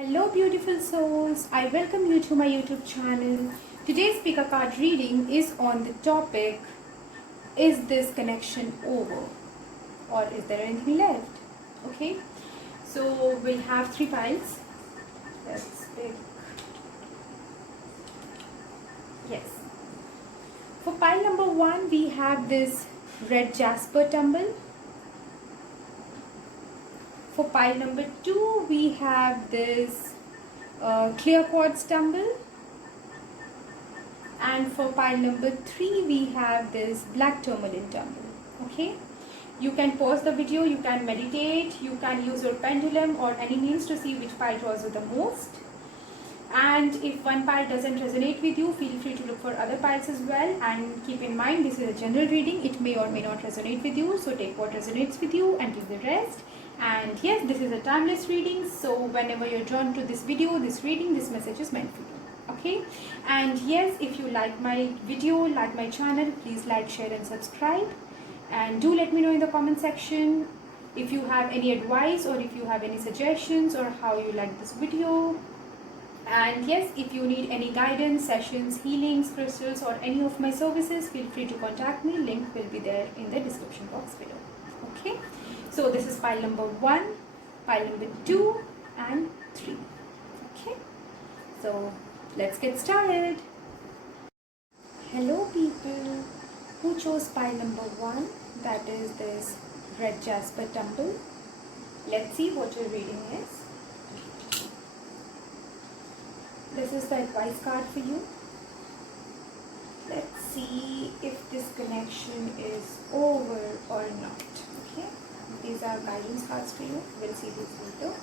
Hello beautiful souls, I welcome you to my YouTube channel. Today's pick a card reading is on the topic, is this connection over or is there anything left? Okay, so we'll have three piles. Let's pick, yes. For pile number one we have this red jasper tumble. For pile number two we have this clear quartz tumble. And for pile number 3 we have this black tourmaline tumble. Okay, you can pause the video, you can meditate, you can use your pendulum or any means to see which pile draws you the most. And if one pile doesn't resonate with you, feel free to look for other piles as well. And keep in mind, this is a general reading, it may or may not resonate with you, so take what resonates with you and leave the rest. And yes, this is a timeless reading, so whenever you're drawn to this video, this reading, this message is meant for you. Okay, and yes, if you like my video, like my channel, please like, share and subscribe. And do let me know in the comment section if you have any advice or if you have any suggestions or how you like this video. And yes, if you need any guidance, sessions, healings, crystals or any of my services, feel free to contact me. Link will be there in the description box below. Okay, so this is pile number 1, pile number 2 and 3. Okay, so let's get started. Hello people who chose pile number 1, that is this red jasper tumble. Let's see what your reading is. This is the advice card for you. Let's see if this connection is over or not. Okay, these are guidance cards for you. We'll see this later.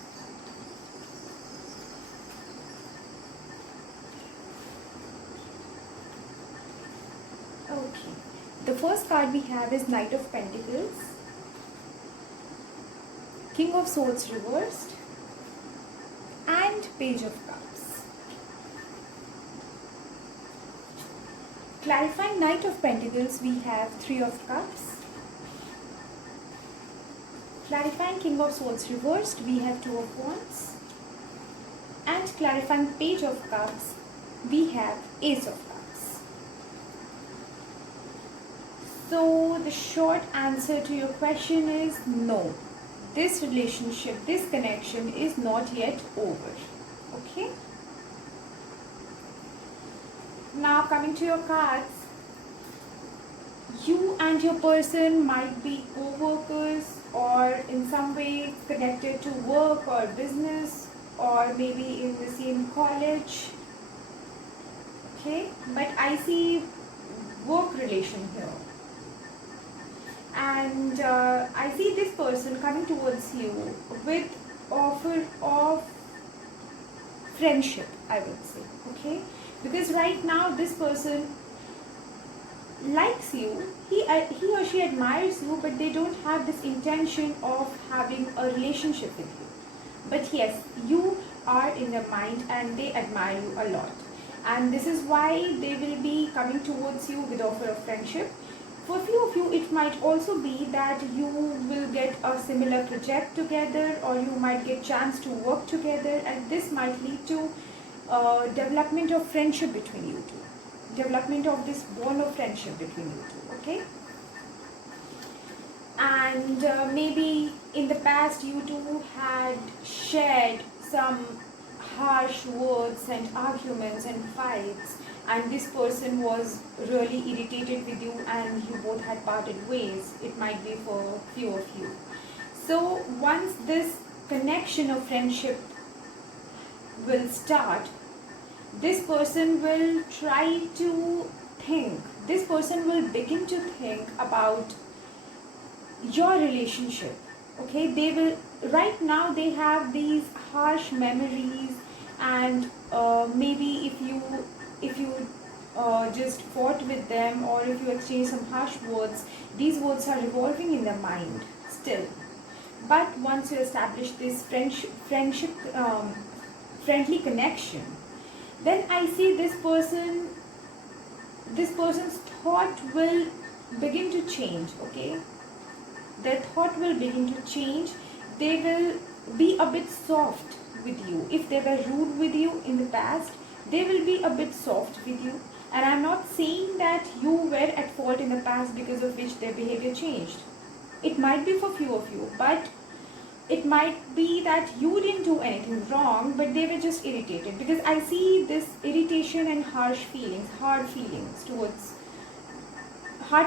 Okay, the first card we have is Knight of Pentacles, King of Swords reversed and Page of Cups. Clarifying Knight of Pentacles we have 3 of Cups. Clarifying King of Swords reversed we have 2 of Wands. And clarifying Page of Cups we have Ace of Cups. So the short answer to your question is no. This relationship, this connection is not yet over. Okay. Now coming to your cards, you and your person might be co-workers or in some way connected to work or business or maybe in the same college. Okay, but I see work relation here. And I see this person coming towards you with offer of friendship, I would say. Okay, because right now this person likes you, he or she admires you, but they don't have this intention of having a relationship with you. But yes, you are in their mind and they admire you a lot, and this is why they will be coming towards you with offer of friendship. For a few of you, it might also be that you will get a similar project together, or you might get chance to work together, and this might lead to development of friendship between you two, development of this bond of friendship between you two. Okay, and maybe in the past you two had shared some harsh words and arguments and fights, and this person was really irritated with you and you both had parted ways. It might be for few of you. So once this connection of friendship will start, this person will try to think, this person will begin to think about your relationship. Okay, they will, right now they have these harsh memories, and maybe if you just fought with them or if you exchange some harsh words, these words are revolving in their mind still. But once you establish this friendship friendly connection, then I see this person's thought will begin to change. Okay, their thought will begin to change. They will be a bit soft with you. If they were rude with you in the past, they will be a bit soft with you. And I'm not saying that you were at fault in the past because of which their behavior changed. It might be for few of you, but it might be that you didn't do anything wrong, but they were just irritated, because I see this irritation and harsh feelings, hard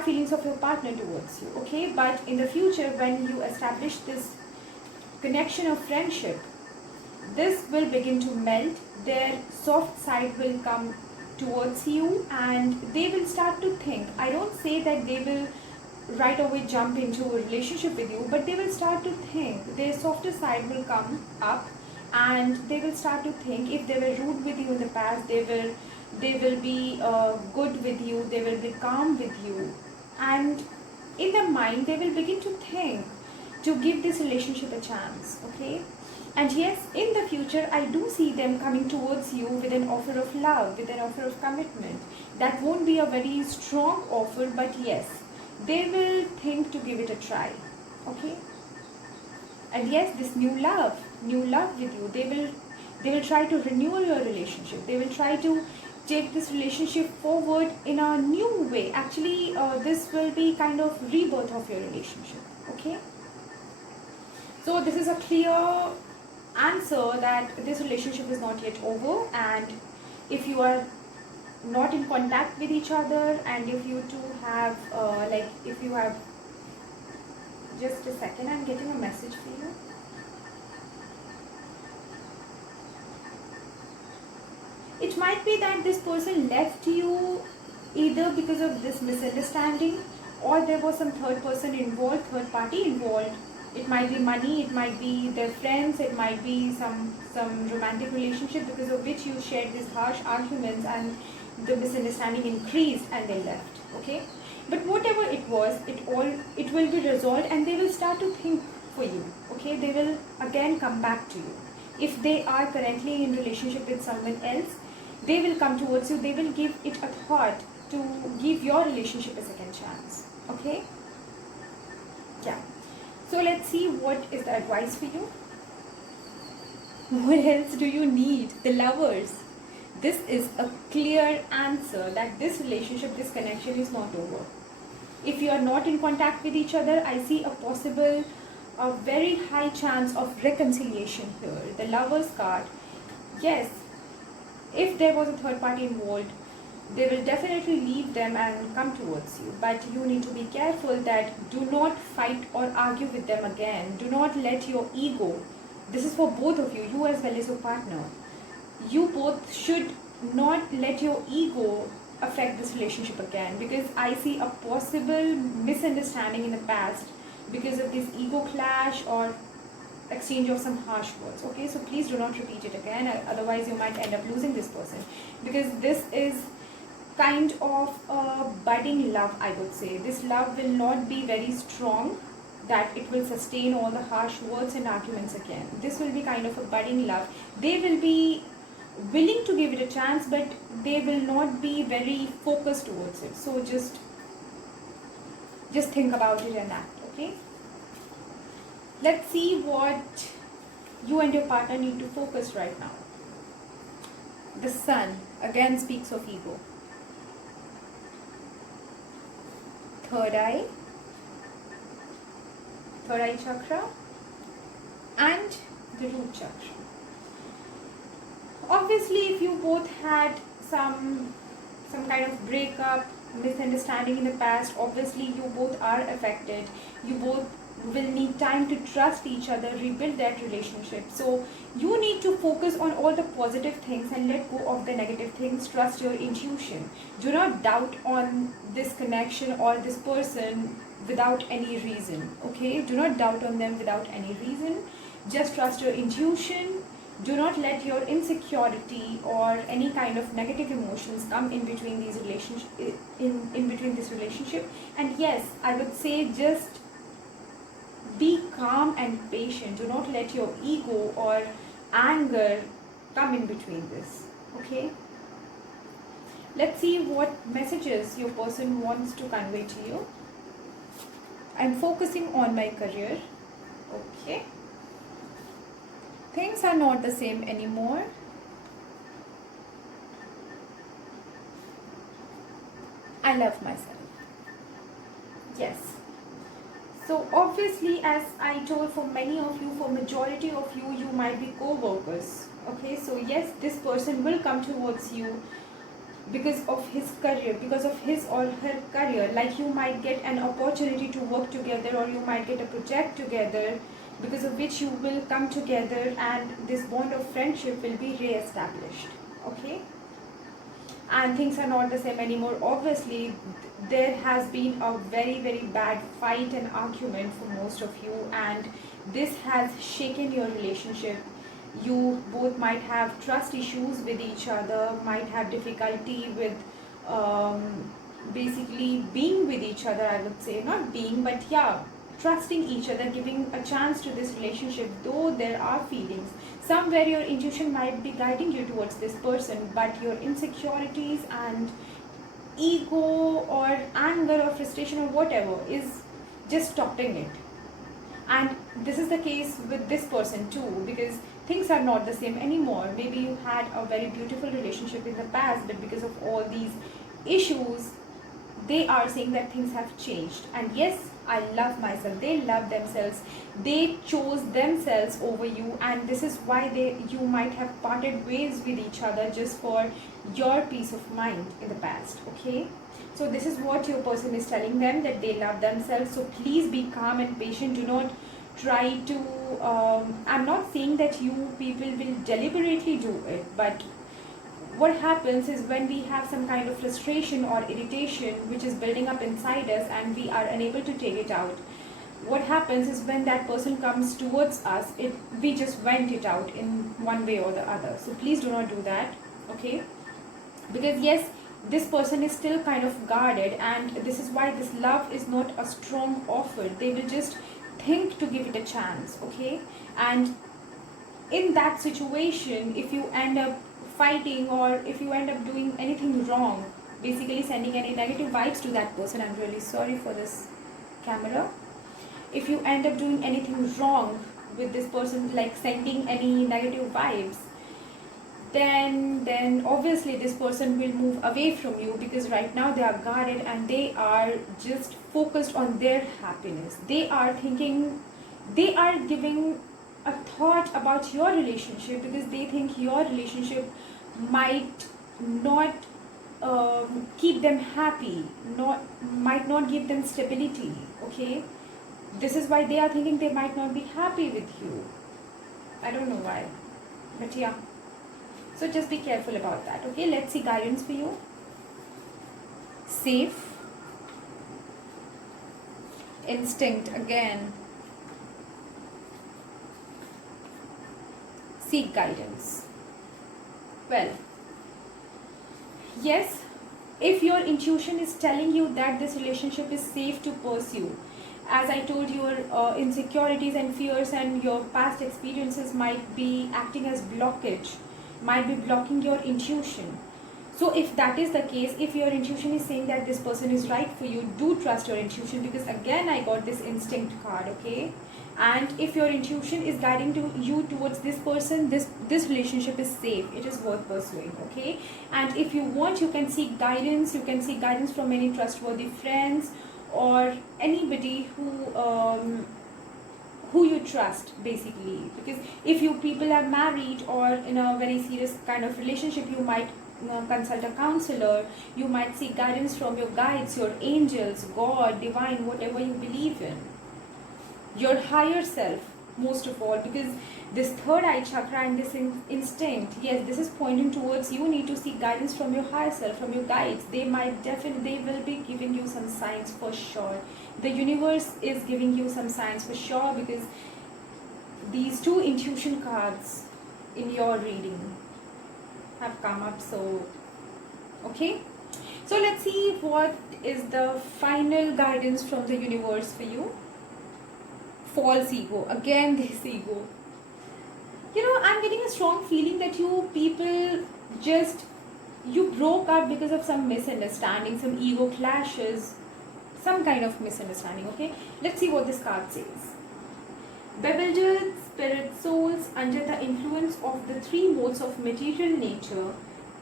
feelings of your partner towards you. Okay, but in the future, when you establish this connection of friendship, this will begin to melt. Their soft side will come towards you, and they will start to think. I don't say that they will right away jump into a relationship with you, but they will start to think. Their softer side will come up, and they will start to think. If they were rude with you in the past, they will be good with you, they will be calm with you, and in their mind they will begin to think to give this relationship a chance. Okay, and yes, in the future I do see them coming towards you with an offer of love, with an offer of commitment. That won't be a very strong offer, but yes, they will think to give it a try. Okay, and yes, this new love with you, they will try to renew your relationship. They will try to take this relationship forward in a new way. Actually, this will be kind of rebirth of your relationship. Okay, so this is a clear answer that this relationship is not yet over, and if you are not in contact with each other, and if you two have if you have, just a second, I'm getting a message for you. It might be that this person left you either because of this misunderstanding, or there was some third person involved, third party involved. It might be money, it might be their friends, it might be some romantic relationship, because of which you shared these harsh arguments and the misunderstanding increased and they left. Okay, but whatever it was, it will be resolved, and they will start to think for you. Okay, they will again come back to you. If they are currently in relationship with someone else, they will come towards you. They will give it a thought to give your relationship a second chance. Okay, yeah. So let's see what is the advice for you. What else do you need? The lovers. This is a clear answer that this relationship, this connection is not over. If you are not in contact with each other, I see a very high chance of reconciliation here. The Lovers card. Yes, if there was a third party involved, they will definitely leave them and come towards you. But you need to be careful that do not fight or argue with them again. Do not let your ego, this is for both of you, you as well as your partner, you both should not let your ego affect this relationship again, because I see a possible misunderstanding in the past because of this ego clash or exchange of some harsh words. Okay, so please do not repeat it again, otherwise you might end up losing this person, because this is kind of a budding love. I would say this love will not be very strong, that it will sustain all the harsh words and arguments again. This will be kind of a budding love. They will be willing to give it a chance, but they will not be very focused towards it. So just think about it and act. Okay, let's see what you and your partner need to focus right now. The Sun again speaks of ego. Third eye chakra and the root chakra. Obviously, if you both had some kind of breakup, misunderstanding in the past, obviously you both are affected. You both will need time to trust each other, rebuild that relationship. So you need to focus on all the positive things and let go of the negative things. Trust your intuition. Do not doubt on this connection or this person without any reason. Okay, do not doubt on them without any reason. Just trust your intuition. Do not let your insecurity or any kind of negative emotions come in between these in between this relationship. And yes, I would say just be calm and patient. Do not let your ego or anger come in between this. Okay, let's see what messages your person wants to convey to you. I'm focusing on my career. Okay, Things are not the same anymore. I love myself. Yes. So obviously, as I told, for many of you, for majority of you, you might be co-workers. Okay, so yes, this person will come towards you because of his career, because of his or her career. Like you might get an opportunity to work together, or you might get a project together, because of which you will come together and this bond of friendship will be re-established. Okay, and things are not the same anymore. Obviously, there has been a very bad fight and argument for most of you, and this has shaken your relationship. You both might have trust issues with each other, might have difficulty with basically being with each other, I would say. Not being, but yeah, trusting each other, giving a chance to this relationship, though there are feelings. Somewhere your intuition might be guiding you towards this person, but your insecurities and ego or anger or frustration or whatever is just stopping it. And this is the case with this person too, because things are not the same anymore. Maybe you had a very beautiful relationship in the past, but because of all these issues, they are saying that things have changed. And yes, I love myself, they love themselves, they chose themselves over you, and this is why you might have parted ways with each other just for your peace of mind in the past. Okay, so this is what your person is telling them, that they love themselves. So please be calm and patient. Do not try to I'm not saying that you people will deliberately do it, but what happens is when we have some kind of frustration or irritation which is building up inside us and we are unable to take it out, what happens is when that person comes towards us, we just vent it out in one way or the other. So please do not do that. Okay, because yes, this person is still kind of guarded, and this is why this love is not a strong offer. They will just think to give it a chance. Okay, and in that situation, if you end up fighting or if you end up doing anything wrong, basically sending any negative vibes to that person, I'm really sorry for this camera, if you end up doing anything wrong with this person, like sending any negative vibes, then obviously this person will move away from you, because right now they are guarded and they are just focused on their happiness. They are thinking, they are giving a thought about your relationship, because they think your relationship might not keep them happy, might not give them stability. Okay, this is why they are thinking they might not be happy with you. I don't know why, but yeah, so just be careful about that. Okay, let's see guidance for you. Safe, instinct again, seek guidance. Well, yes, if your intuition is telling you that this relationship is safe to pursue, as I told, your insecurities and fears and your past experiences might be acting as blockage, might be blocking your intuition. So if that is the case, if your intuition is saying that this person is right for you, do trust your intuition, because again I got this instinct card. Okay, and if your intuition is guiding you towards this person, this relationship is safe, it is worth pursuing. Okay, and if you want, you can seek guidance. You can seek guidance from any trustworthy friends or anybody who you trust, basically, because if you people are married or in a very serious kind of relationship, you might consult a counselor. You might seek guidance from your guides, your angels, God, divine, whatever you believe in, your higher self, most of all, because this third eye chakra and this instinct, yes, this is pointing towards you need to seek guidance from your higher self, from your guides. They might definitely, they will be giving you some signs for sure. The universe is giving you some signs for sure, because these two intuition cards in your reading have come up. So okay, so let's see what is the final guidance from the universe for you. False ego, again this ego. You know, I'm getting a strong feeling that you people just, you broke up because of some misunderstanding, some ego clashes, some kind of misunderstanding. Okay, let's see what this card says. Bewildered spirit souls under the influence of the three modes of material nature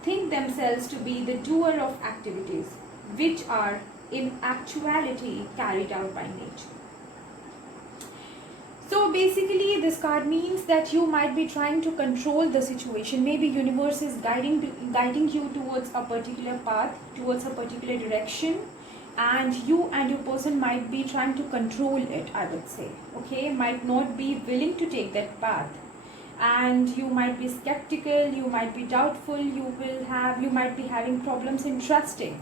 think themselves to be the doer of activities which are in actuality carried out by nature. So basically this card means that you might be trying to control the situation. Maybe universe is guiding you towards a particular path, towards a particular direction, and you and your person might be trying to control it, I would say. Okay, might not be willing to take that path, and you might be skeptical, you might be doubtful, you might be having problems in trusting.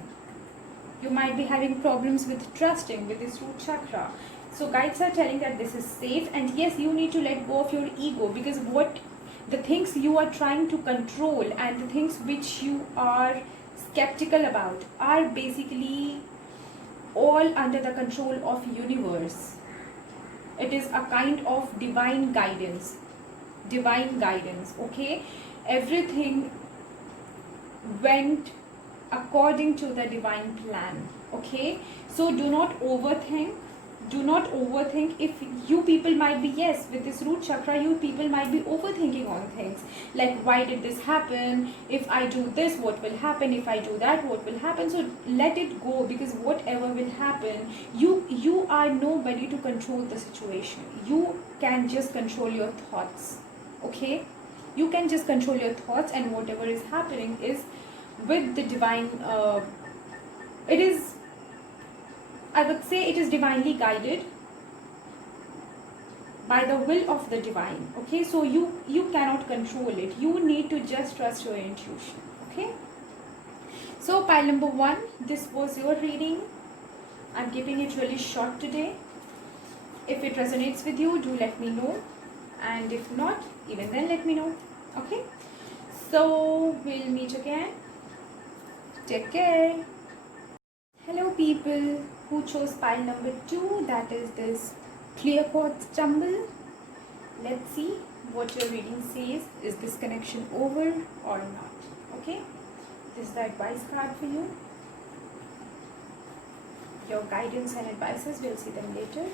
You might be having problems with trusting with this root chakra. So guides are telling that this is safe, and yes, you need to let go of your ego, because the things you are trying to control and the things which you are skeptical about are basically all under the control of universe. It is a kind of divine guidance, okay? Everything went according to the divine plan, okay? So do not overthink. If you people might be, yes, with this root chakra, you people might be overthinking on things like, why did this happen? If I do this, what will happen? If I do that, what will happen? So let it go, because whatever will happen, you are nobody to control the situation. You can just control your thoughts, okay? You can just control your thoughts, and whatever is happening is with the divine, I would say it is divinely guided by the will of the divine, okay? So you cannot control it. You need to just trust your intuition, okay? So pile number 1, this was your reading. I'm keeping it really short today. If it resonates with you, do let me know, and if not, even then let me know, okay? So we'll meet again. Take care. Hello people who chose pile number 2, that is this clear quartz jumble. Let's see what your reading says. Is this connection over or not? Okay, this is the advice card for you. Your guidance and advices, we'll see them later.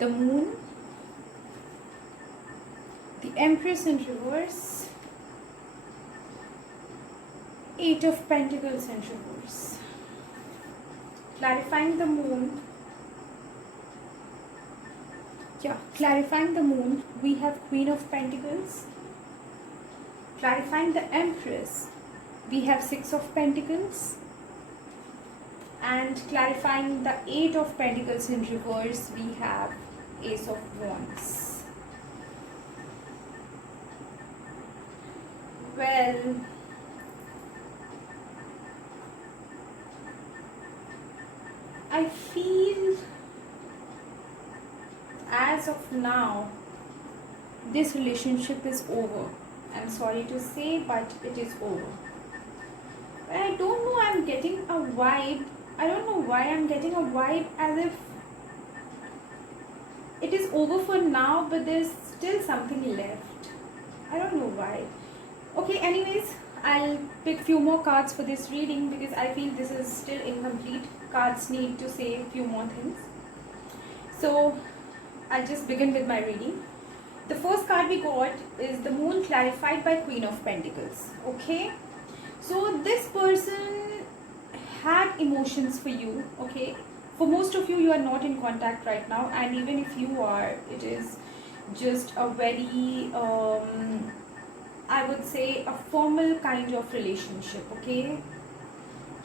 The moon, the Empress in reverse, 8 of Pentacles in reverse. Clarifying the moon. Yeah, clarifying the moon, we have Queen of Pentacles. Clarifying the Empress, we have 6 of Pentacles. And clarifying the 8 of Pentacles in reverse, we have Ace of Wands. Well, I feel as of now this relationship is over. I'm sorry to say, but it is over. But I don't know, I'm getting a vibe. I don't know why I'm getting a vibe as if it is over for now, but there's still something left. I don't know why. Okay, anyways, I'll pick few more cards for this reading because I feel this is still incomplete. Cards need to say a few more things. So I'll just begin with my reading. The first card we got is the Moon clarified by Queen of Pentacles. Okay, so this person had emotions for you. Okay, for most of you, you are not in contact right now, and even if you are, it is just a very I would say a formal kind of relationship, okay?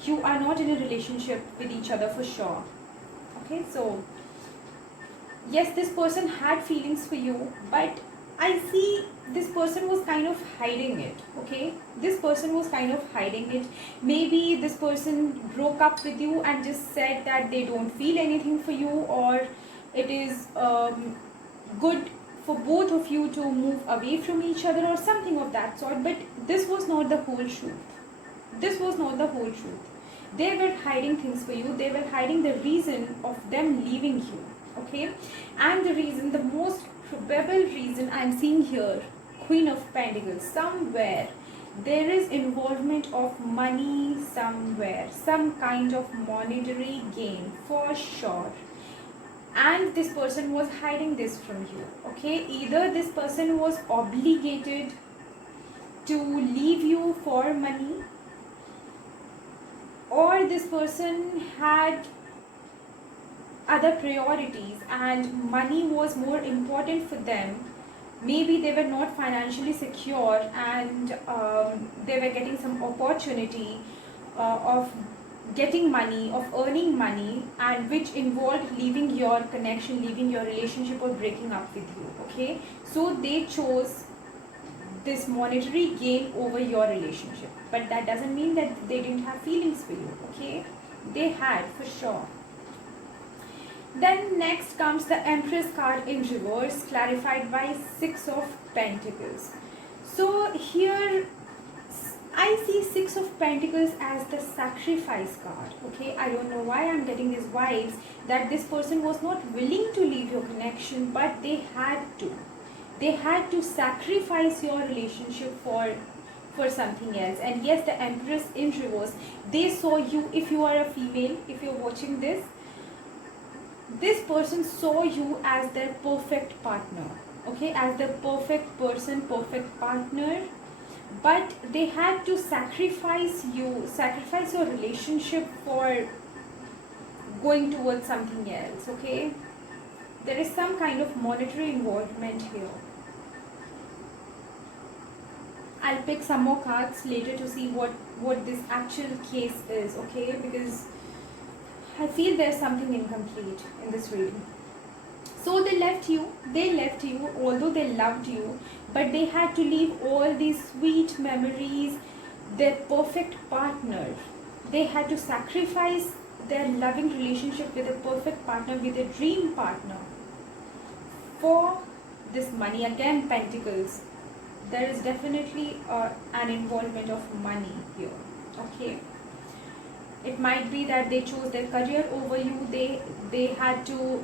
You are not in a relationship with each other for sure, okay? So, yes, this person had feelings for you, but I see this person was kind of hiding it, okay? This person was kind of hiding it. Maybe this person broke up with you and just said that they don't feel anything for you, or it is good for both of you to move away from each other or something of that sort. But this was not the whole truth. This was not the whole truth. They were hiding things for you. They were hiding the reason of them leaving you, okay? And the reason, the most probable reason I'm seeing here, Queen of Pentacles, somewhere there is involvement of money somewhere, some kind of monetary gain for sure, and this person was hiding this from you. Okay, either this person was obligated to leave you for money, or this person had other priorities and money was more important for them. Maybe they were not financially secure, and they were getting some opportunity of getting money, of earning money, and which involved leaving your connection, leaving your relationship, or breaking up with you. Okay, so they chose this monetary gain over your relationship, but that doesn't mean that they didn't have feelings for you. Okay, they had for sure. Then next comes the Empress card in reverse, clarified by Six of Pentacles. So here I see Six of Pentacles as the sacrifice card. Okay, I don't know why I'm getting these vibes that this person was not willing to leave your connection, but they had to. They had to sacrifice your relationship for something else. And yes, the Empress in reverse, they saw you. If you are a female, if you're watching this, this person saw you as their perfect partner. Okay, as the perfect person, perfect partner, but they had to sacrifice you, sacrifice your relationship for going towards something else. Okay, there is some kind of monetary involvement here. I'll pick some more cards later to see what this actual case is. Okay, because I feel there's something incomplete in this reading. So they left you, although they loved you, but they had to leave all these sweet memories, their perfect partner. They had to sacrifice their loving relationship with a perfect partner, with a dream partner, for this money. Again, Pentacles. There is definitely an involvement of money here. Okay. It might be that they chose their career over you. They had to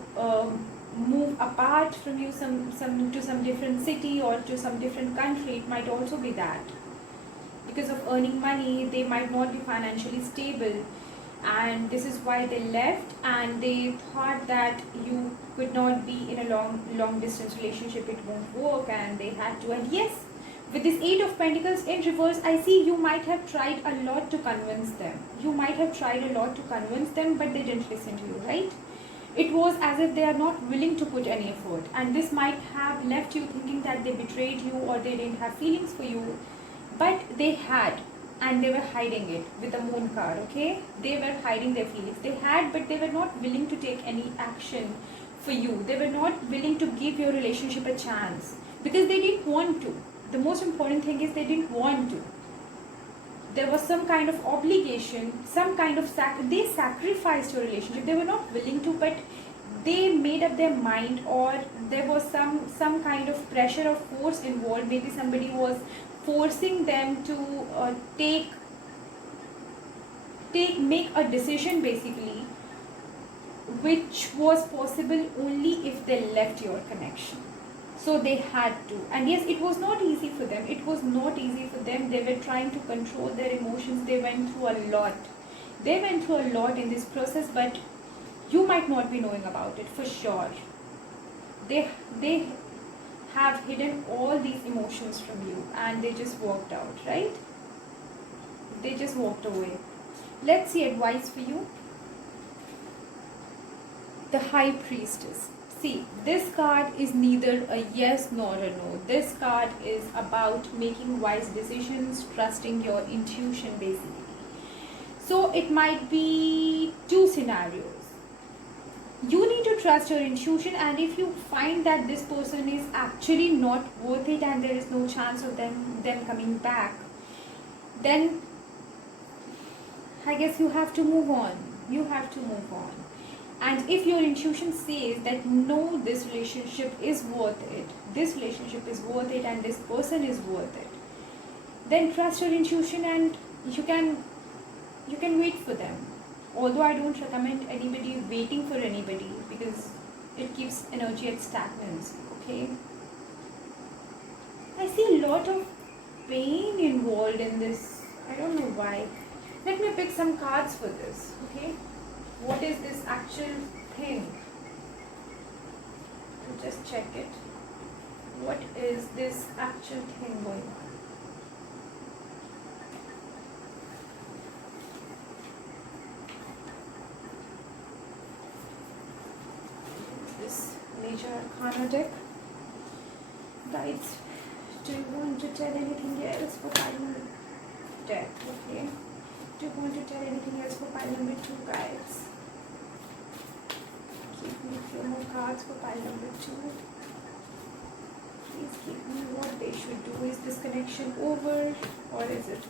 move apart from you, some to some different city or to some different country. It might also be that because of earning money, they might not be financially stable, and this is why they left. And they thought that you could not be in a long distance relationship. It won't work, and they had to. And yes, with this Eight of Pentacles in reverse, I see you might have tried a lot to convince them. You might have tried a lot to convince them, but they didn't listen to you, right? It was as if they are not willing to put any effort. And this might have left you thinking that they betrayed you or they didn't have feelings for you. But they had, and they were hiding it with the Moon card, okay? They were hiding their feelings. They had, but they were not willing to take any action for you. They were not willing to give your relationship a chance because they didn't want to. The most important thing is they didn't want to. There was some kind of obligation, some kind of they sacrificed your relationship. They were not willing to, but they made up their mind, or there was some kind of pressure or force involved. Maybe somebody was forcing them to make a decision, basically, which was possible only if they left your connection. So they had to. And yes, it was not easy for them. It was not easy for them. They were trying to control their emotions. They went through a lot. They went through a lot in this process, but you might not be knowing about it for sure. They have hidden all these emotions from you, and they just walked out, right? They just walked away. Let's see advice for you. The High Priestess. See, this card is neither a yes nor a no. This card is about making wise decisions, trusting your intuition, basically. So it might be two scenarios. You need to trust your intuition, and if you find that this person is actually not worth it and there is no chance of them coming back, then I guess you have to move on. You have to move on. And if your intuition says that no, this relationship is worth it, this relationship is worth it, and this person is worth it, then trust your intuition, and you can wait for them. Although I don't recommend anybody waiting for anybody, because it keeps energy at stagnancy. Okay, I see a lot of pain involved in this. I don't know why. Let me pick some cards for this, okay? What is this actual thing? I'll just check it. What is this actual thing going on? This Major Arcana deck. Guides, do you want to tell anything else for pile number deck? Okay. Do you want to tell anything else for pile number 2, guys? Give me a few more cards for pile number 2. Please give me what they should do. Is this connection over or is it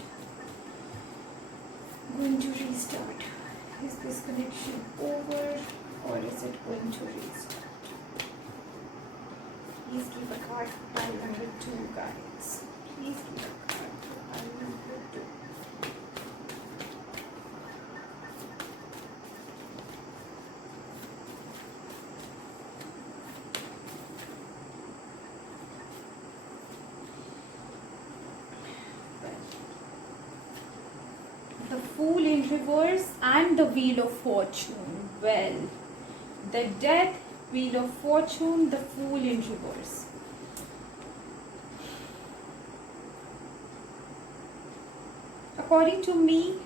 going to restart? Is this connection over or is it going to restart? Please give a card for pile number 2, guys. Please give a card for pile number 2. The Fool in reverse and the Wheel of Fortune. Well, the Death, Wheel of Fortune, the Fool in reverse. According to me,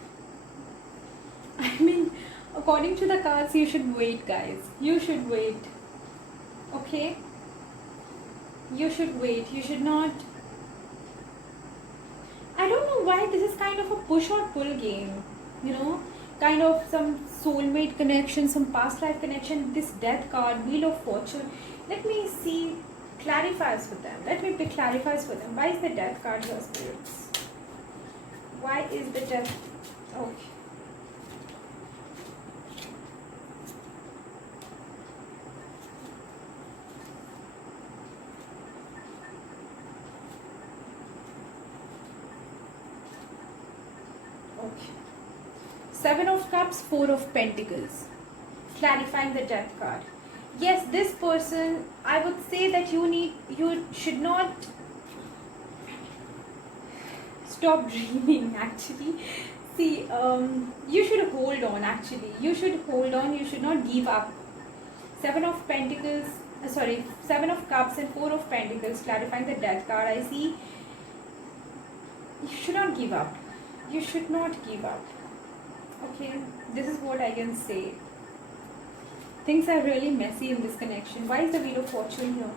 according to the cards, you should wait, guys. You should wait. Okay? You should wait. You should not. I don't know why this is kind of a push or pull game, you know, kind of some soulmate connection, some past life connection. This Death card, Wheel of Fortune. Let me see, clarifies for them. Let me pick clarifies for them. Why is the Death card here, spirits? Why is the Death? Okay. Okay. 7 of Cups, 4 of Pentacles. Clarifying the Death card. Yes, this person, I would say that you should not stop dreaming actually. See, you should hold on actually. You should hold on, you should not give up. 7 of Pentacles, 7 of Cups and 4 of Pentacles, clarifying the Death card. I see you should not give up. You should not give up. Okay, this is what I can say. Things are really messy in this connection. Why is the Wheel of Fortune here?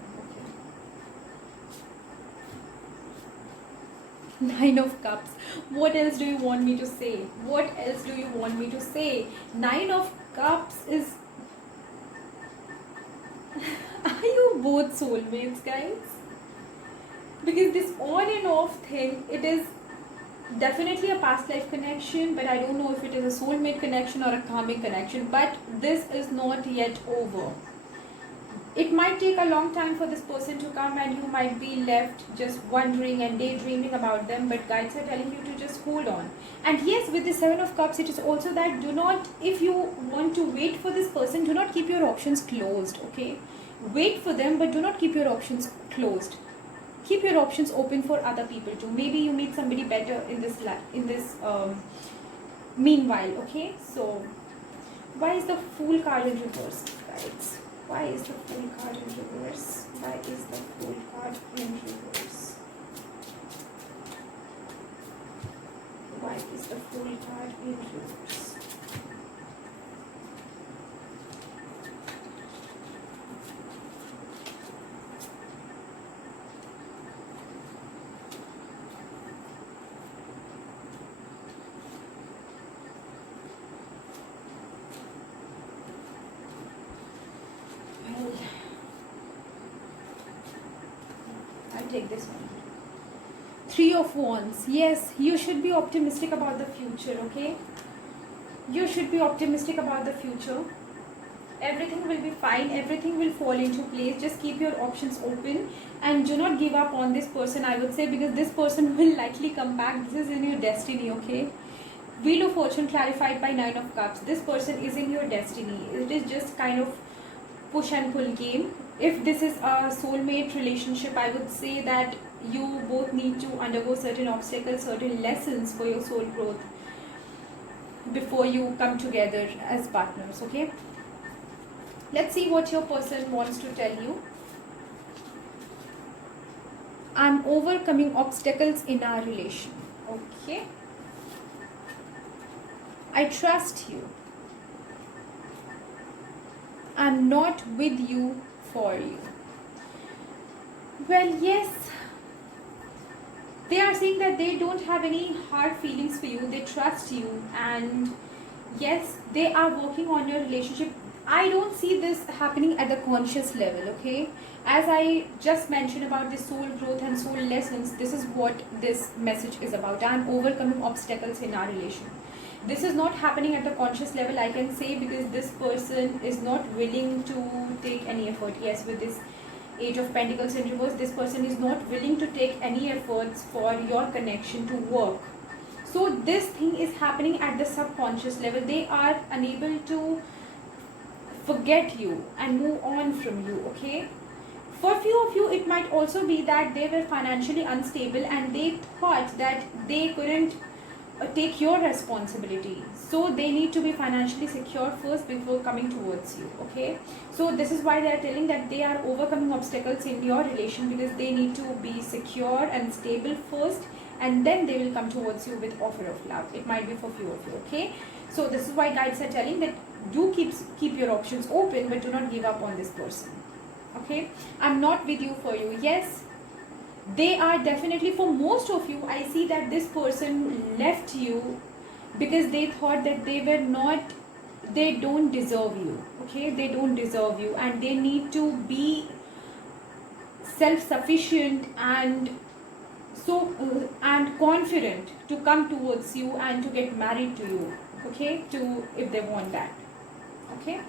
Okay. 9 of Cups. What else do you want me to say? What else do you want me to say? 9 of Cups is... Are you both soulmates, guys? Because this on and off thing, it is definitely a past life connection, but I don't know if it is a soulmate connection or a karmic connection. But this is not yet over. It might take a long time for this person to come and you might be left just wondering and daydreaming about them, but guides are telling you to just hold on. And yes, with the 7 of Cups, it is also that do not, if you want to wait for this person, do not keep your options closed, okay? Wait for them, but do not keep your options closed. Keep your options open for other people too. Maybe you meet somebody better in this meanwhile, okay? So why is the Fool card in reverse, guys? Why is the Fool card in reverse? Why is the Fool card in reverse? Why is the Fool card in reverse? I'll take this one. 3 of Wands. Yes, you should be optimistic about the future, okay? You should be optimistic about the future. Everything will be fine. Everything will fall into place. Just keep your options open and do not give up on this person, I would say, because this person will likely come back. This is in your destiny, okay? Wheel of Fortune clarified by 9 of Cups. This person is in your destiny. It is just kind of push and pull game. If this is a soulmate relationship, I would say that you both need to undergo certain obstacles, certain lessons for your soul growth before you come together as partners. Okay, let's see what your person wants to tell you. I'm overcoming obstacles in our relation. Okay, I trust you. I'm not with you for you. Well, yes, they are saying that they don't have any hard feelings for you, they trust you, and yes, they are working on your relationship. I don't see this happening at the conscious level. Okay, as I just mentioned about the soul growth and soul lessons, this is what this message is about. I'm overcoming obstacles in our relation. This is not happening at the conscious level, I can say, because this person is not willing to take any effort. Yes, with this Eight of Pentacles in reverse, this person is not willing to take any efforts for your connection to work. So this thing is happening at the subconscious level. They are unable to forget you and move on from you. Okay, for few of you it might also be that they were financially unstable and they thought that they couldn't take your responsibility, so they need to be financially secure first before coming towards you. Okay, so this is why they are telling that they are overcoming obstacles in your relation, because they need to be secure and stable first, and then they will come towards you with offer of love. It might be for few of you. Okay, so this is why guides are telling that do keep your options open, but do not give up on this person. Okay, I'm not with you for you. Yes, they are definitely, for most of you, I see that this person left you because they thought that they don't deserve you. Okay, they don't deserve you, and they need to be self-sufficient and so and confident to come towards you and to get married to you. Okay, to if they want that. Okay,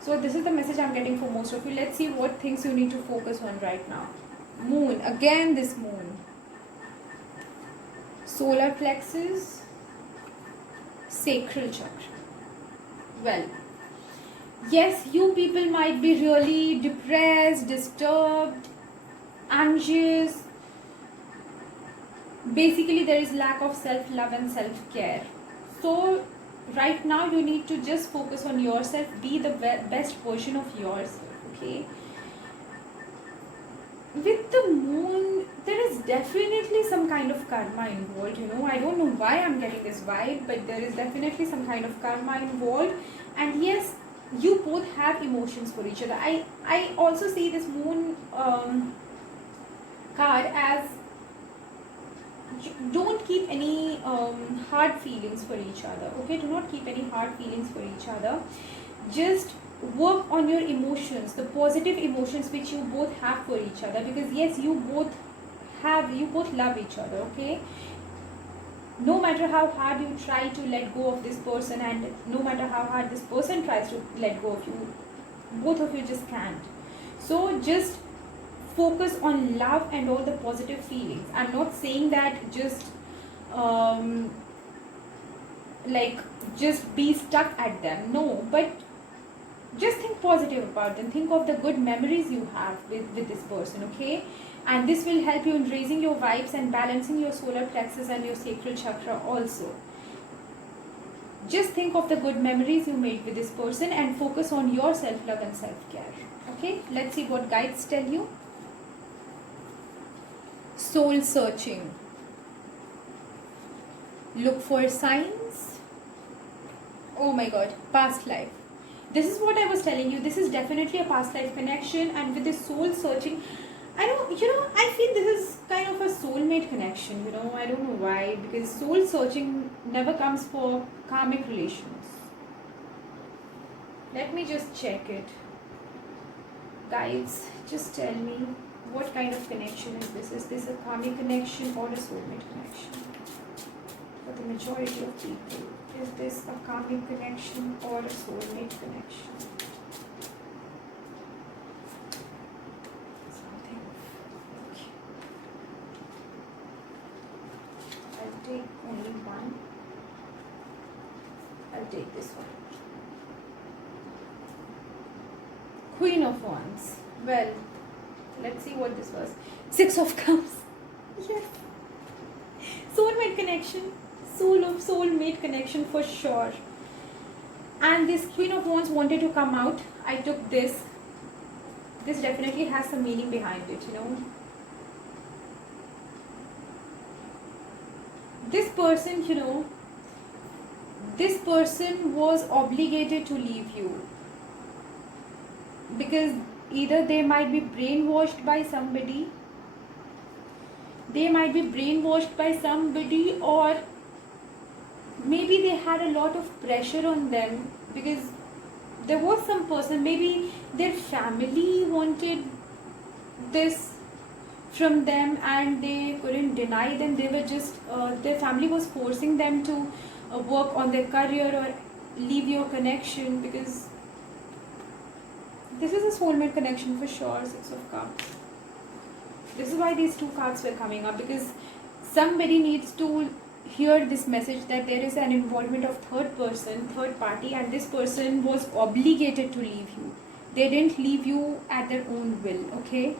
so this is the message I'm getting for most of you. Let's see what things you need to focus on right now. Moon, again this moon. Solar plexus, sacral chakra. Well, yes, you people might be really depressed, disturbed, anxious. Basically, there is lack of self-love and self-care. So, right now you need to just focus on yourself, be the best version of yourself. Okay, with the moon there is definitely some kind of karma involved. I don't know why I'm getting this vibe, but there is definitely some kind of karma involved. And yes, you both have emotions for each other. I also see this moon card as don't keep any hard feelings for each other. Okay, do not keep any hard feelings for each other. Just work on your emotions, the positive emotions which you both have for each other, because yes, you both love each other. Okay, no matter how hard you try to let go of this person, and no matter how hard this person tries to let go of you, both of you just can't. So just focus on love and all the positive feelings. I'm not saying that just like just be stuck at them, no, but just think positive about them. Think of the good memories you have with this person. Okay, and this will help you in raising your vibes and balancing your solar plexus and your sacral chakra also. Just think of the good memories you made with this person and focus on your self-love and self-care. Okay, let's see what guides tell you. Soul searching. Look for signs. Oh my god, past life. This is what I was telling you. This is definitely a past life connection, and with this soul searching, I feel this is kind of a soulmate connection. I don't know why, because soul searching never comes for karmic relations. Let me just check it. Guys, just tell me what kind of connection is this? Is this a karmic connection or a soulmate connection? For the majority of people, is this a karmic connection or a soulmate connection? Something. Okay. I'll take only one. I'll take this one. Queen of Wands. Well, Let's see what this was. Six of Cups. Yes. Soulmate connection. Soulmate connection for sure. And this Queen of Wands wanted to come out. I took this. This definitely has some meaning behind it, you know. This person, you know, this person was obligated to leave you. Because either they might be brainwashed by somebody. They might be brainwashed by somebody, or maybe they had a lot of pressure on them, because there was some person, maybe their family wanted this from them and they couldn't deny them. They were just their family was forcing them to work on their career or leave your connection, because this is a soulmate connection for sure. Six of Cups. This is why these two cards were coming up, because somebody needs to hear this message that there is an involvement of third party, and this person was obligated to leave you. They didn't leave you at their own will, okay?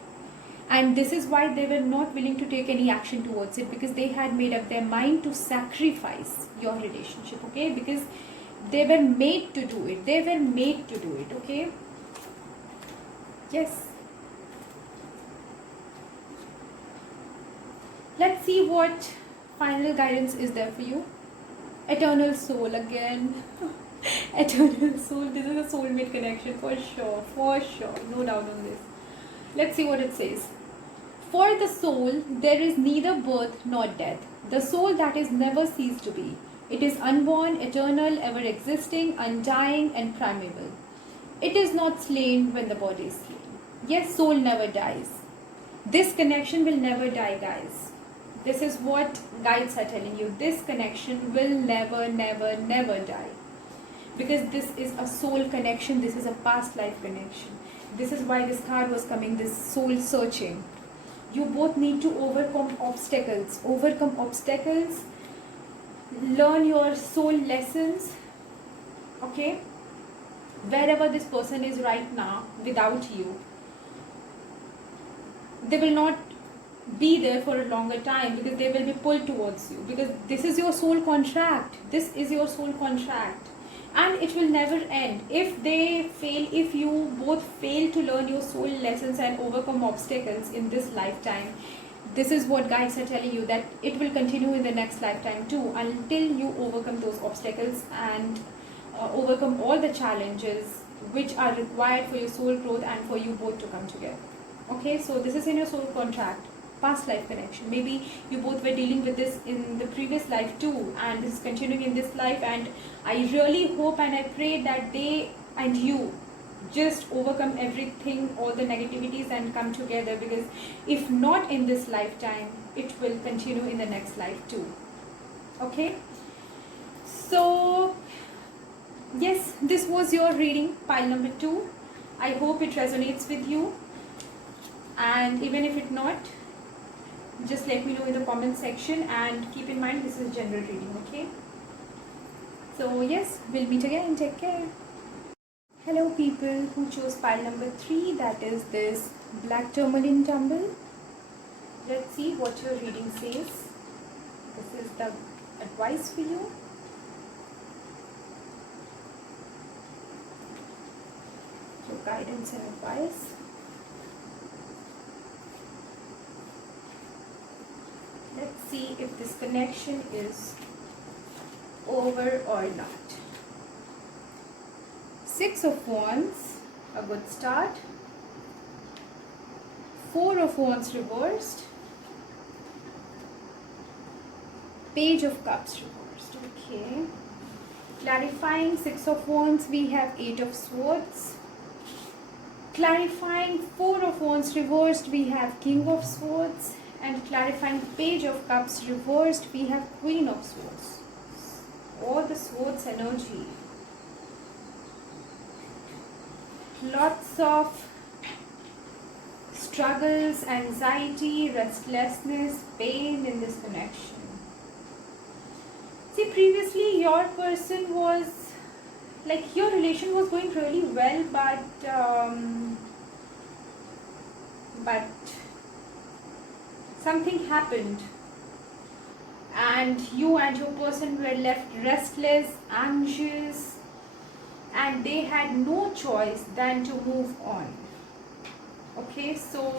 And this is why they were not willing to take any action towards it, because they had made up their mind to sacrifice your relationship, okay? Because they were made to do it. They were made to do it, okay? Yes. Let's see what final guidance is there for you. Eternal soul again. Eternal soul. This is a soulmate connection for sure. For sure. No doubt on this. Let's see what it says. For the soul, there is neither birth nor death. The soul that is never ceased to be. It is unborn, eternal, ever existing, undying, and primeval. It is not slain when the body is slain. Yes, soul never dies. This connection will never die, guys. This is what guides are telling you. This connection will never, never, never die. Because this is a soul connection. This is a past life connection. This is why this card was coming, this soul searching. You both need to overcome obstacles. Overcome obstacles. Learn your soul lessons. Okay? Wherever this person is right now, without you, they will not be there for a longer time, because they will be pulled towards you, because this is your soul contract. This is your soul contract, and it will never end. If they fail, if you both fail to learn your soul lessons and overcome obstacles in this lifetime, this is what guides are telling you, that it will continue in the next lifetime too, until you overcome those obstacles and overcome all the challenges which are required for your soul growth and for you both to come together. Okay, so this is in your soul contract, past life connection. Maybe you both were dealing with this in the previous life too, and this is continuing in this life, and I really hope and I pray that they and you just overcome everything, all the negativities, and come together, because if not in this lifetime, it will continue in the next life too. Okay, so yes, this was your reading, pile number 2. I hope it resonates with you, and even if it not, just let me know in the comment section, and keep in mind this is general reading. Okay, so yes, we'll meet again. Take care. Hello people who chose pile number 3, that is this black tourmaline tumble. Let's see what your reading says. This is the advice for you. Your guidance and advice. Let's see if this connection is over or not. 6 of Wands, a good start. 4 of Wands reversed. Page of Cups reversed. Okay. Clarifying 6 of Wands, we have 8 of Swords. Clarifying 4 of Wands reversed, we have King of Swords. And clarifying Page of Cups reversed, we have Queen of Swords. All the Swords energy. Lots of struggles, anxiety, restlessness, pain in this connection. See, previously your person was, like, your relation was going really well, but but something happened and you and your person were left restless, anxious, and they had no choice than to move on. Okay, so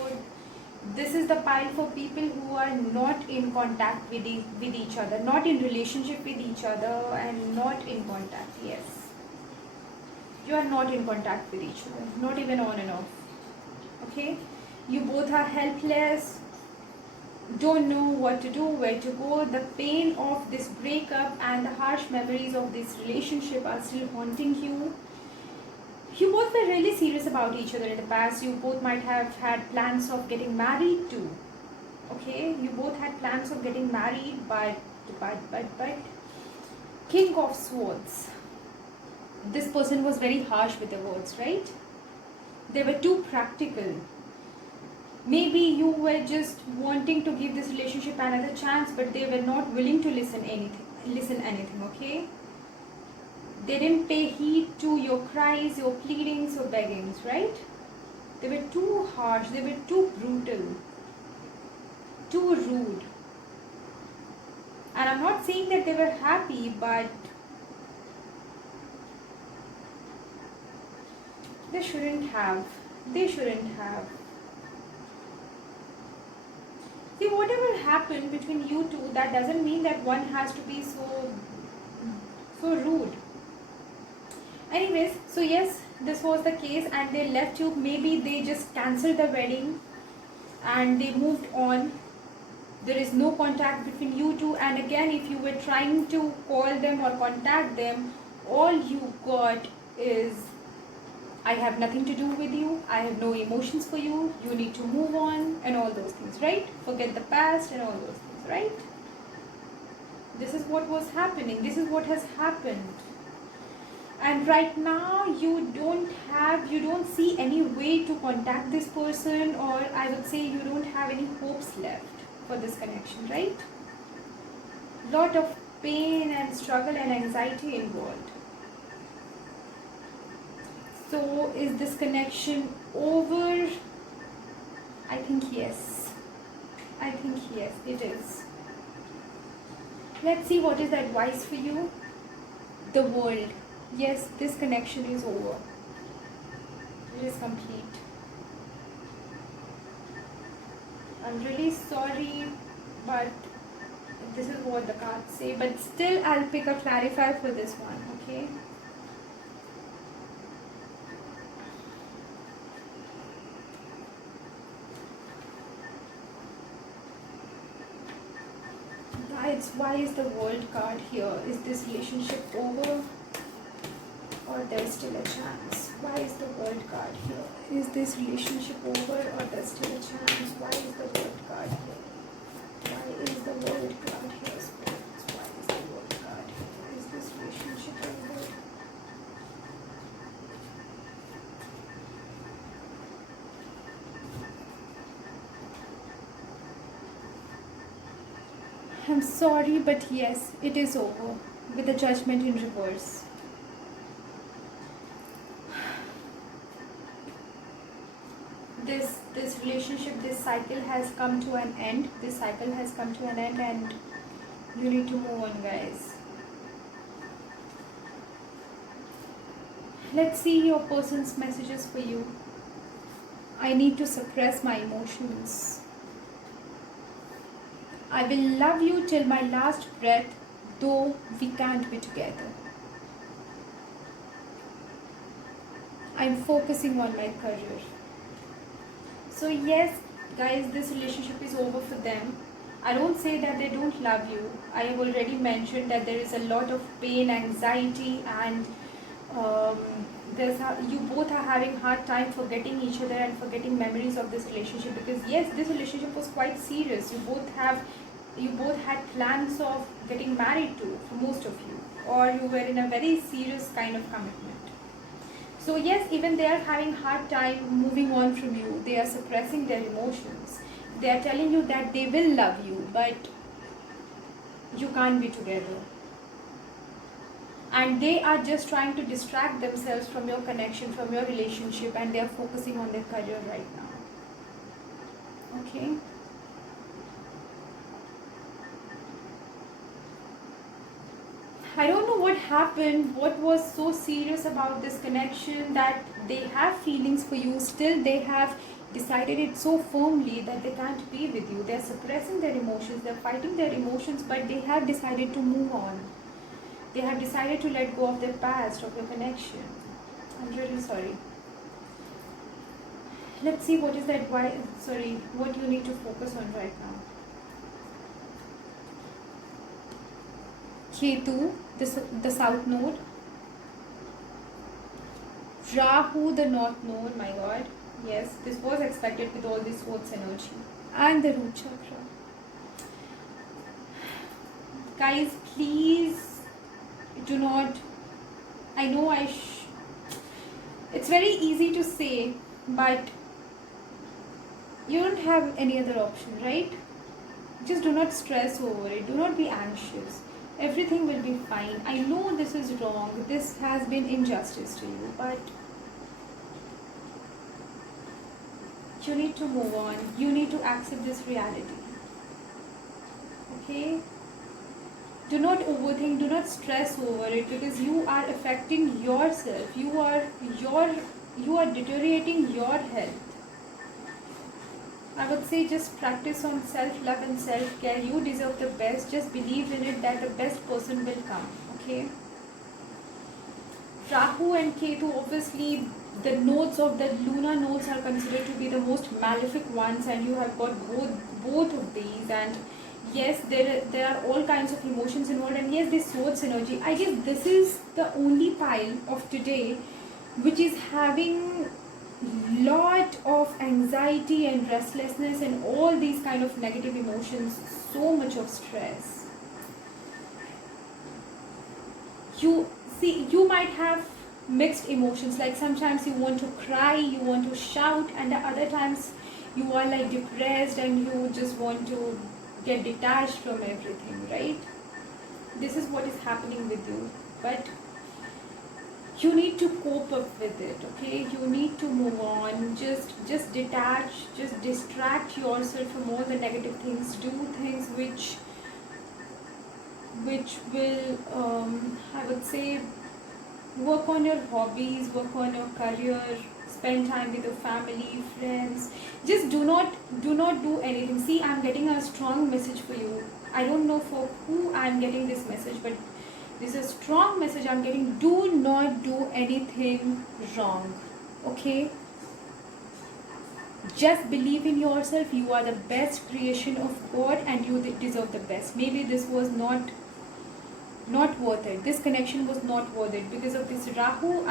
this is the pile for people who are not in contact with each other, not in relationship with each other, and not in contact. Yes, you are not in contact with each other, not even on and off. Okay, you both are helpless, don't know what to do, where to go. The pain of this breakup and the harsh memories of this relationship are still haunting you. You both were really serious about each other in the past. You both might have had plans of getting married too. Okay, you both had plans of getting married, but King of Swords. This person was very harsh with the words, right? They were too practical. Maybe you were just wanting to give this relationship another chance, but they were not willing to listen anything, okay? They didn't pay heed to your cries, your pleadings, your beggings, right? They were too harsh, they were too brutal, too rude. And I'm not saying that they were happy, but they shouldn't have. They shouldn't have. See, whatever happened between you two, that doesn't mean that one has to be so rude. Anyways, so yes, this was the case and they left you. Maybe they just cancelled the wedding and they moved on. There is no contact between you two, and again, if you were trying to call them or contact them, all you got is, I have nothing to do with you, I have no emotions for you, you need to move on, and all those things, right? Forget the past and all those things, right? This is what was happening. This is what has happened. And right now you don't see any way to contact this person, or I would say you don't have any hopes left for this connection, right? Lot of pain and struggle and anxiety involved. So is this connection over? I think yes. I think yes, it is. Let's see what is the advice for you. The world. Yes, this connection is over. It is complete. I'm really sorry, but this is what the cards say. But still, I'll pick a clarifier for this one, okay? Guides, why is the World card here? Is this relationship over? Or there's still a chance? Why is the World card here? Is this relationship over or there's still a chance? Why is the World card here? Why is the World card here, spirits? Why is the World card here? Is this relationship over? I'm sorry, but yes, it is over with the Judgment in reverse. This relationship, this cycle has come to an end. This cycle has come to an end and you need to move on, guys. Let's see your person's messages for you. I need to suppress my emotions. I will love you till my last breath, though we can't be together. I'm focusing on my career. So yes, guys, this relationship is over for them. I don't say that they don't love you. I have already mentioned that there is a lot of pain, anxiety, and you both are having hard time forgetting each other and forgetting memories of this relationship, because yes, this relationship was quite serious. You both had plans of getting married too, for most of you, or you were in a very serious kind of commitment. So yes, even they are having hard time moving on from you. They are suppressing their emotions. They are telling you that they will love you, but you can't be together. And they are just trying to distract themselves from your connection, from your relationship, and they are focusing on their career right now. Okay. I don't know what happened, what was so serious about this connection that they have feelings for you, still they have decided it so firmly that they can't be with you. They're suppressing their emotions, they're fighting their emotions, but they have decided to move on. They have decided to let go of their past, of your connection. I'm really sorry. Let's see what is the advice, what you need to focus on right now. Ketu, the south node. Rahu, the north node, my god. Yes, this was expected with all this Swords energy. And the root chakra. Guys, please do not. I know it's very easy to say, but you don't have any other option, right? Just do not stress over it. Do not be anxious. Everything will be fine. I know this is wrong. This has been injustice to you, but you need to move on. You need to accept this reality. Okay? Do not overthink. Do not stress over it, because you are affecting yourself. You are deteriorating your health. I would say just practice on self-love and self-care. You deserve the best. Just believe in it that the best person will come. Okay? Rahu and Ketu, obviously, the nodes of the lunar nodes are considered to be the most malefic ones, and you have got both of these. And yes, there are all kinds of emotions involved, and yes, this Swords energy. I guess this is the only pile of today which is having lot of anxiety and restlessness and all these kind of negative emotions, so much of stress. You might have mixed emotions, like sometimes you want to cry, you want to shout, and the other times you are like depressed and you just want to get detached from everything, right? This is what is happening with you, but you need to cope up with it. Okay, you need to move on. Just detach, just distract yourself from all the negative things. Do things which will I would say, work on your hobbies, work on your career, spend time with your family, friends. Just do not do anything. See, I'm getting a strong message for you. I don't know for who I'm getting this message, but this is a strong message I'm getting. Do not do anything wrong. Okay? Just believe in yourself. You are the best creation of God and you deserve the best. Maybe this was not worth it. This connection was not worth it because of this Rahu.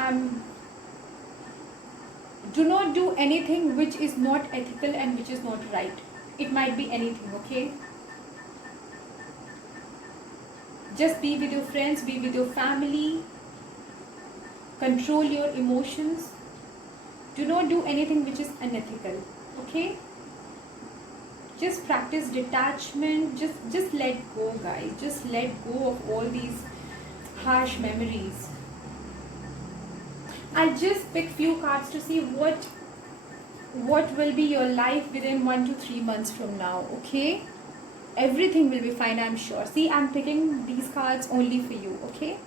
Do not do anything which is not ethical and which is not right. It might be anything, okay? Just be with your friends, be with your family. Control your emotions. Do not do anything which is unethical, okay? Just practice detachment. Just let go, guys. Just let go of all these harsh memories. I'll just pick few cards to see what will be your life within 1 to 3 months from now, okay? Everything will be fine, I'm sure. See, I'm picking these cards only for you, okay?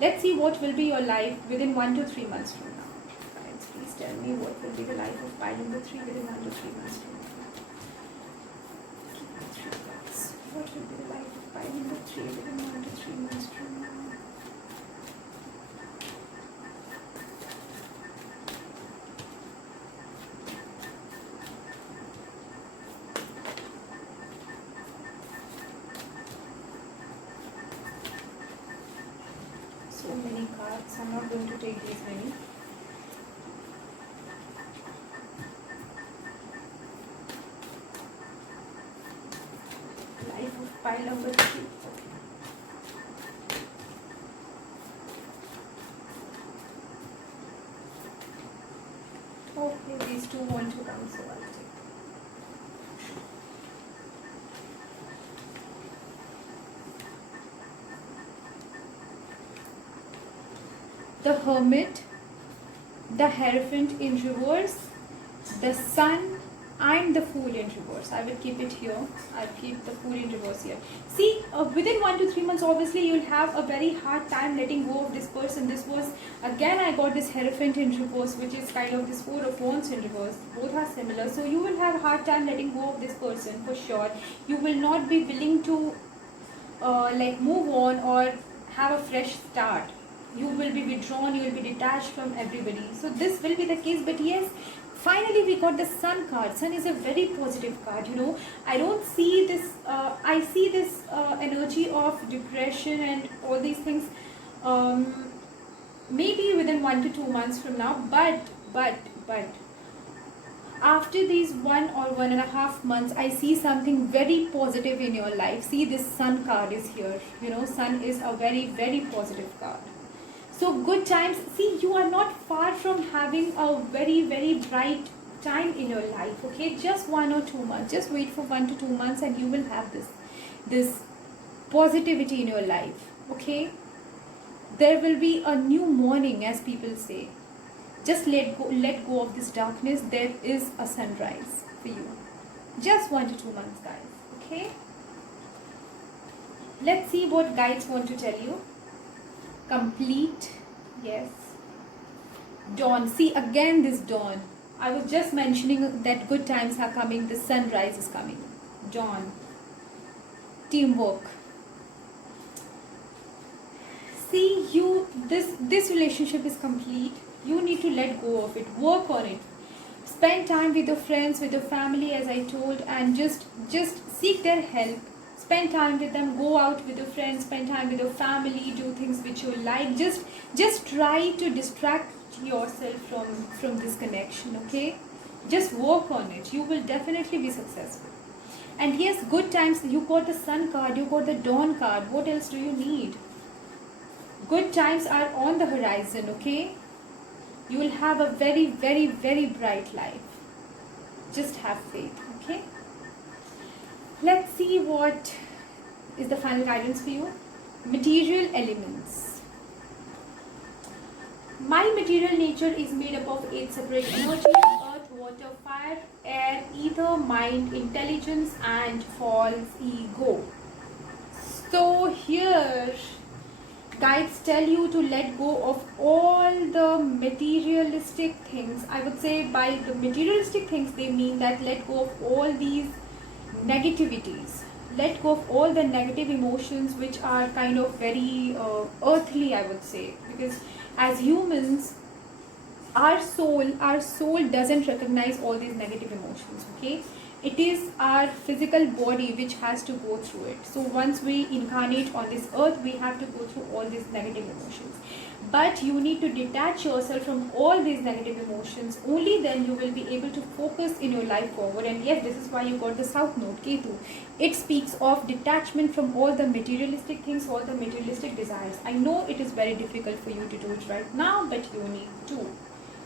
Let's see what will be your life within 1 to 3 months from now. Guys, please tell me what will be the life of pile number 3 within 1 to 3 months from now. What will be the life of pile number 3 within 1 to 3 months from now? So many cards. I'm not going to take these many. Life of pile number 3. Okay, these two want to come, so I'll take. The Hermit, the Hierophant in reverse, the Sun, and the Fool in reverse. I will keep it here. I'll keep the Fool in reverse here. See, within 1 to 3 months, obviously you'll have a very hard time letting go of this person. This was, again, I got this Hierophant in reverse, which is kind of this Four of Wands in reverse. Both are similar. So you will have a hard time letting go of this person for sure. You will not be willing to like move on or have a fresh start. You will be withdrawn, you will be detached from everybody. So this will be the case. But yes, finally we got the Sun card. Sun is a very positive card, you know. I don't see this, I see this energy of depression and all these things maybe within 1 to 2 months from now. But after these 1 or 1.5 months, I see something very positive in your life. See, this Sun card is here. You know, Sun is a very, very positive card. So good times. See, you are not far from having a very, very bright time in your life. Okay, just 1 or 2 months. Just wait for 1 to 2 months, and you will have this positivity in your life. Okay, there will be a new morning, as people say. Just let go of this darkness. There is a sunrise for you. Just 1 to 2 months, guys. Okay, let's see what guides want to tell you. Complete, yes. Dawn. See, again this dawn. I was just mentioning that good times are coming. The sunrise is coming. Dawn. Teamwork. See, this relationship is complete. You need to let go of it. Work on it. Spend time with your friends, with your family, as I told, and just seek their help. Spend time with them. Go out with your friends. Spend time with your family. Do things which you like. Just try to distract yourself from this connection. Okay, just work on it. You will definitely be successful. And yes, good times. You got the Sun card. You got the Dawn card. What else do you need? Good times are on the horizon. Okay, you will have a very, very, very bright life. Just have faith. Okay, let's see what is the final guidance for you. Material elements. My material nature is made up of 8 separate energies: earth, water, fire, air, ether, mind, intelligence, and false ego. So here guides tell you to let go of all the materialistic things. I would say by the materialistic things they mean that let go of all these negativities. Let go of all the negative emotions which are kind of very earthly, I would say, because as humans, our soul doesn't recognize all these negative emotions. Okay, it is our physical body which has to go through it. So once we incarnate on this earth, we have to go through all these negative emotions. But you need to detach yourself from all these negative emotions. Only then you will be able to focus in your life forward. And yes, this is why you got the South Node, Ketu. It speaks of detachment from all the materialistic things, all the materialistic desires. I know it is very difficult for you to do it right now, but you need to.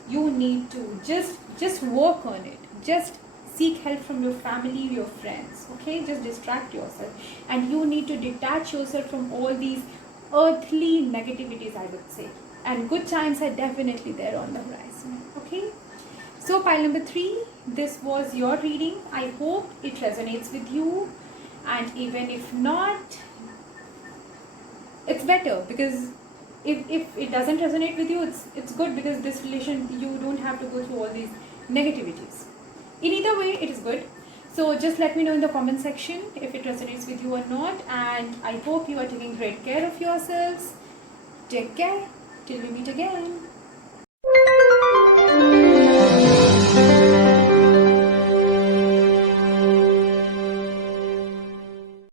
You need to just work on it. Just seek help from your family, your friends. Okay, just distract yourself, and you need to detach yourself from all these earthly negativities, I would say. And good times are definitely there on the horizon. Okay, so pile number 3, this was your reading. I hope it resonates with you, and even if not, it's better, because if it doesn't resonate with you, it's good, because this relation, you don't have to go through all these negativities. In either way, it is good. So just let me know in the comment section if it resonates with you or not. And I hope you are taking great care of yourselves. Take care till we meet again.